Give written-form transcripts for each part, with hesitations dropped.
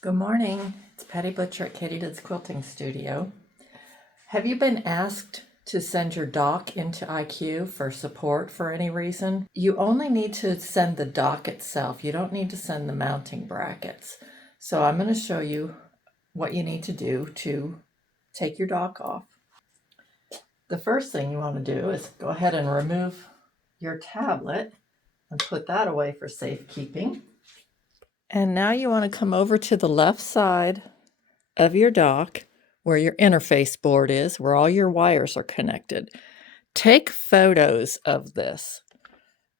Good morning. It's Patty Butcher at Katie's Quilting Studio. Have you been asked to send your dock into IQ for support for any reason? You only need to send the dock itself. You don't need to send the mounting brackets. So I'm going to show you what you need to do to take your dock off. The first thing you want to do is go ahead and remove your tablet and put that away for safekeeping. And now you want to come over to the left side of your dock where your interface board is, where all your wires are connected. Take photos of this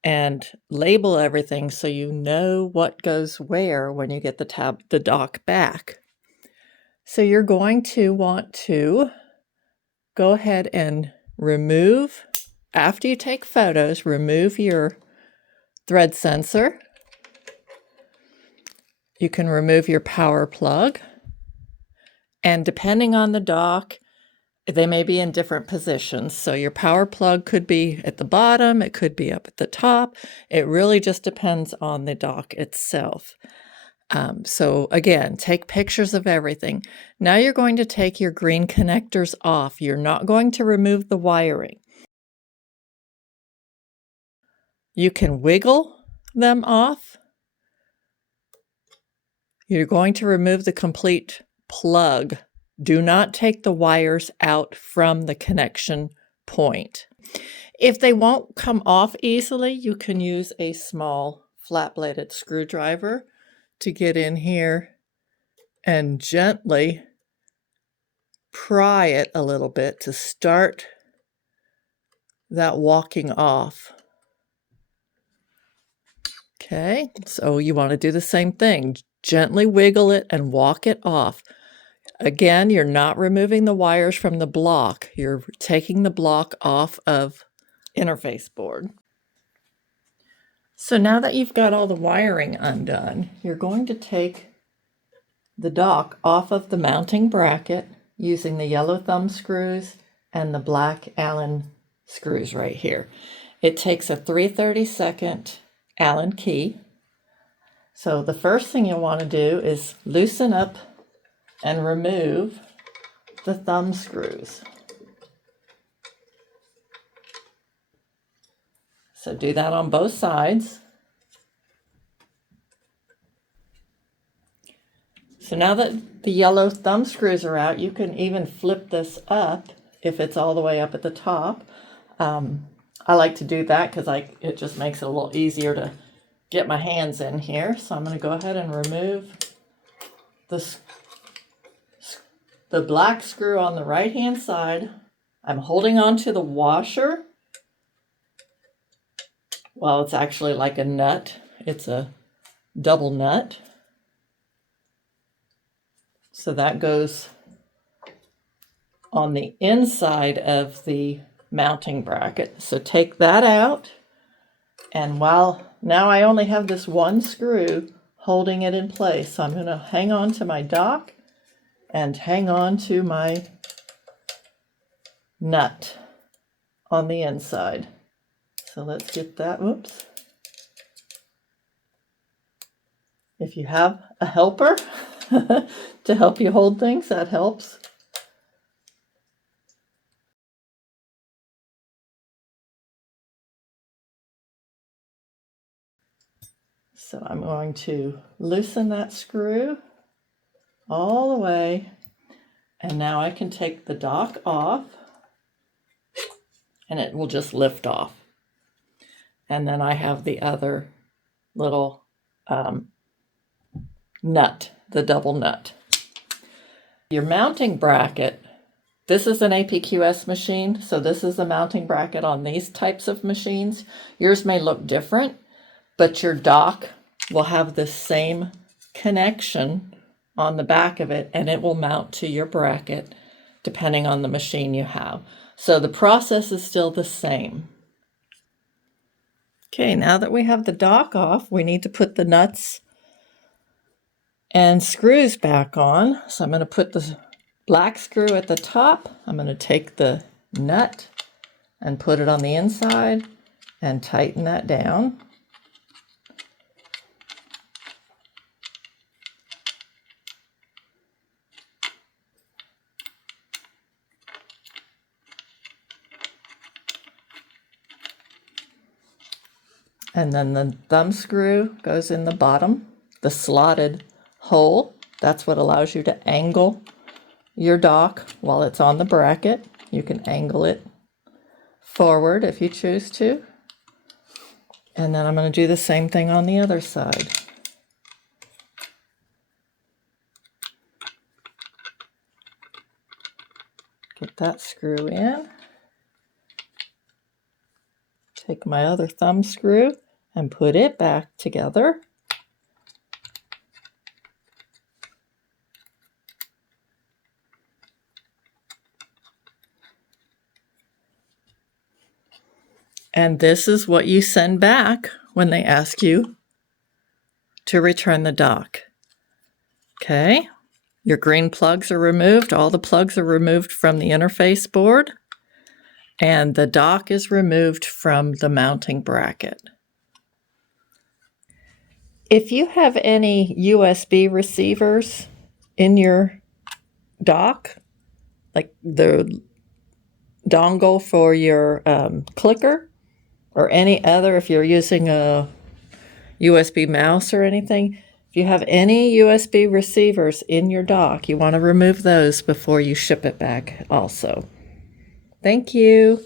and label everything so you know what goes where when you get the dock back. So you're going to want to go ahead and remove, after you take photos, remove your thread sensor. You can remove your power plug. And depending on the dock, they may be in different positions. So your power plug could be at the bottom, it could be up at the top. It really just depends on the dock itself. So again, take pictures of everything. Now you're going to take your green connectors off. You're not going to remove the wiring. You can wiggle them off. You're going to remove the complete plug. Do not take the wires out from the connection point. If they won't come off easily, you can use a small flat-bladed screwdriver to get in here and gently pry it a little bit to start that walking off. Okay, so you want to do the same thing. Gently wiggle it and walk it off. Again, you're not removing the wires from the block. You're taking the block off of interface board. So now that you've got all the wiring undone, you're going to take the dock off of the mounting bracket using the yellow thumb screws and the black Allen screws right here. It takes a 3/32 Allen key. So the first thing you'll want to do is loosen up and remove the thumb screws. So do that on both sides. So now that the yellow thumb screws are out, you can even flip this up if it's all the way up at the top. I like to do that because it just makes it a little easier to get my hands in here. So I'm going to go ahead and remove the black screw on the right hand side. I'm holding on to the washer. Well, it's actually like a nut. It's a double nut. So that goes on the inside of the mounting bracket. So take that out. And now I only have this one screw holding it in place. So I'm going to hang on to my dock and hang on to my nut on the inside. So let's get that. Oops. If you have a helper to help you hold things, that helps. So I'm going to loosen that screw all the way. And now I can take the dock off and it will just lift off. And then I have the other little nut, the double nut. Your mounting bracket, this is an APQS machine, so this is the mounting bracket on these types of machines. Yours may look different, but your dock will have the same connection on the back of it, and it will mount to your bracket depending on the machine you have. So the process is still the same. Okay, now that we have the dock off, we need to put the nuts and screws back on. So I'm going to put the black screw at the top. I'm going to take the nut and put it on the inside and tighten that down. And then the thumb screw goes in the bottom, the slotted hole. That's what allows you to angle your dock while it's on the bracket. You can angle it forward if you choose to. And then I'm going to do the same thing on the other side. Get that screw in. Take my other thumb screw and put it back together. And this is what you send back when they ask you to return the dock. Okay, your green plugs are removed. All the plugs are removed from the interface board. And the dock is removed from the mounting bracket. If you have any USB receivers in your dock, like the dongle for your clicker, or any other, if you're using a USB mouse or anything, if you have any USB receivers in your dock, you want to remove those before you ship it back also. Thank you.